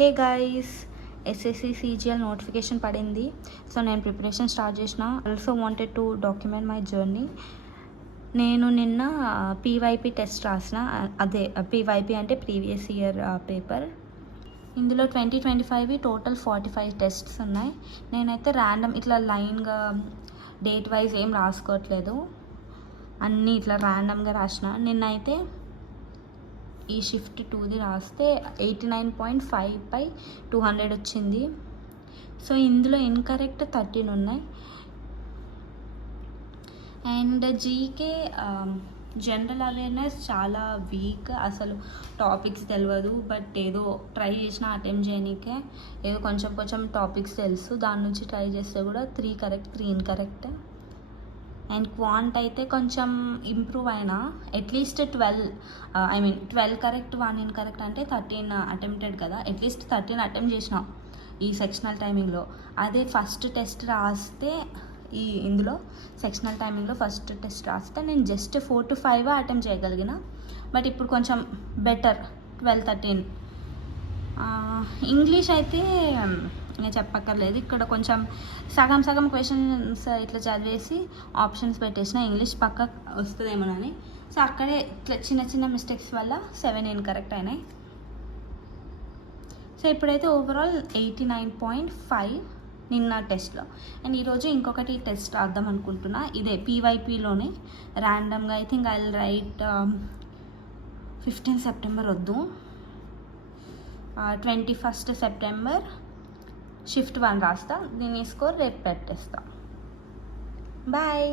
Hey guys, SSC CGL notification పడింది. So నేను preparation start చేసిన. Also wanted to document my journey. నేను నిన్న పీవైపీ టెస్ట్ రాసిన. అదే పీవైపీ అంటే ప్రీవియస్ ఇయర్ పేపర్. ఇందులో 2025 టోటల్ 45 టెస్ట్స్ ఉన్నాయి. నేనైతే ర్యాండమ్ ఇట్లా లైన్గా డేట్ వైజ్ ఏం రాసుకోవట్లేదు, అన్నీ ఇట్లా ర్యాండమ్గా రాసిన. నిన్నైతే ఈ షిఫ్ట్ 2ది రాస్తే 89.5 పై 200 వచ్చింది. సో ఇందులో ఇన్కరెక్ట్ 13 ఉన్నాయి. అండ్ జీకే జనరల్ అవేర్నెస్ చాలా వీక్, అసలు టాపిక్స్ తెలియదు. బట్ ఏదో ట్రై చేసిన అటెంప్ట్ చేయడానికే, ఏదో కొంచెం కొంచెం టాపిక్స్ తెలుసు. దాని నుంచి ట్రై చేస్తే కూడా 3 కరెక్ట్ 3 ఇన్కరెక్ట్. అండ్ క్వాంట్ అయితే కొంచెం ఇంప్రూవ్ అయినా, అట్లీస్ట్ 12 కరెక్ట్ 1 ఇన్కరెక్ట్ అంటే 13 అటెంప్టెడ్ కదా. అట్లీస్ట్ 13 అటెంప్ట్ చేసిన ఈ సెక్షనల్ టైమింగ్లో. అదే ఫస్ట్ టెస్ట్ రాస్తే ఇందులో సెక్షనల్ టైమింగ్లో ఫస్ట్ టెస్ట్ రాస్తే నేను జస్ట్ 4 to 5 అటెంప్ట్ చేయగలిగిన. బట్ ఇప్పుడు కొంచెం బెటర్ 12-13. ఇంగ్లీష్ అయితే నేను చెప్పక్కర్లేదు. ఇక్కడ కొంచెం సగం సగం క్వశ్చన్స్ ఇట్లా చదివేసి ఆప్షన్స్ పెట్టేసిన, ఇంగ్లీష్ పక్క వస్తుందేమోనని. సో అక్కడే ఇట్లా చిన్న చిన్న మిస్టేక్స్ వల్ల 7 ఇన్కరెక్ట్ అయినాయి. సో ఇప్పుడైతే ఓవరాల్ 89.5 నిన్న టెస్ట్లో. అండ్ ఈరోజు ఇంకొకటి టెస్ట్ రాద్దాం అనుకుంటున్నా. ఇదే పీవైపీలోనే ర్యాండమ్గా. I think I will write 15 September వద్దు, 21 సెప్టెంబర్ షిఫ్ట్ 1 రాస్తా. దీని స్కోర్ రేపు పెట్టేస్తా. బాయ్.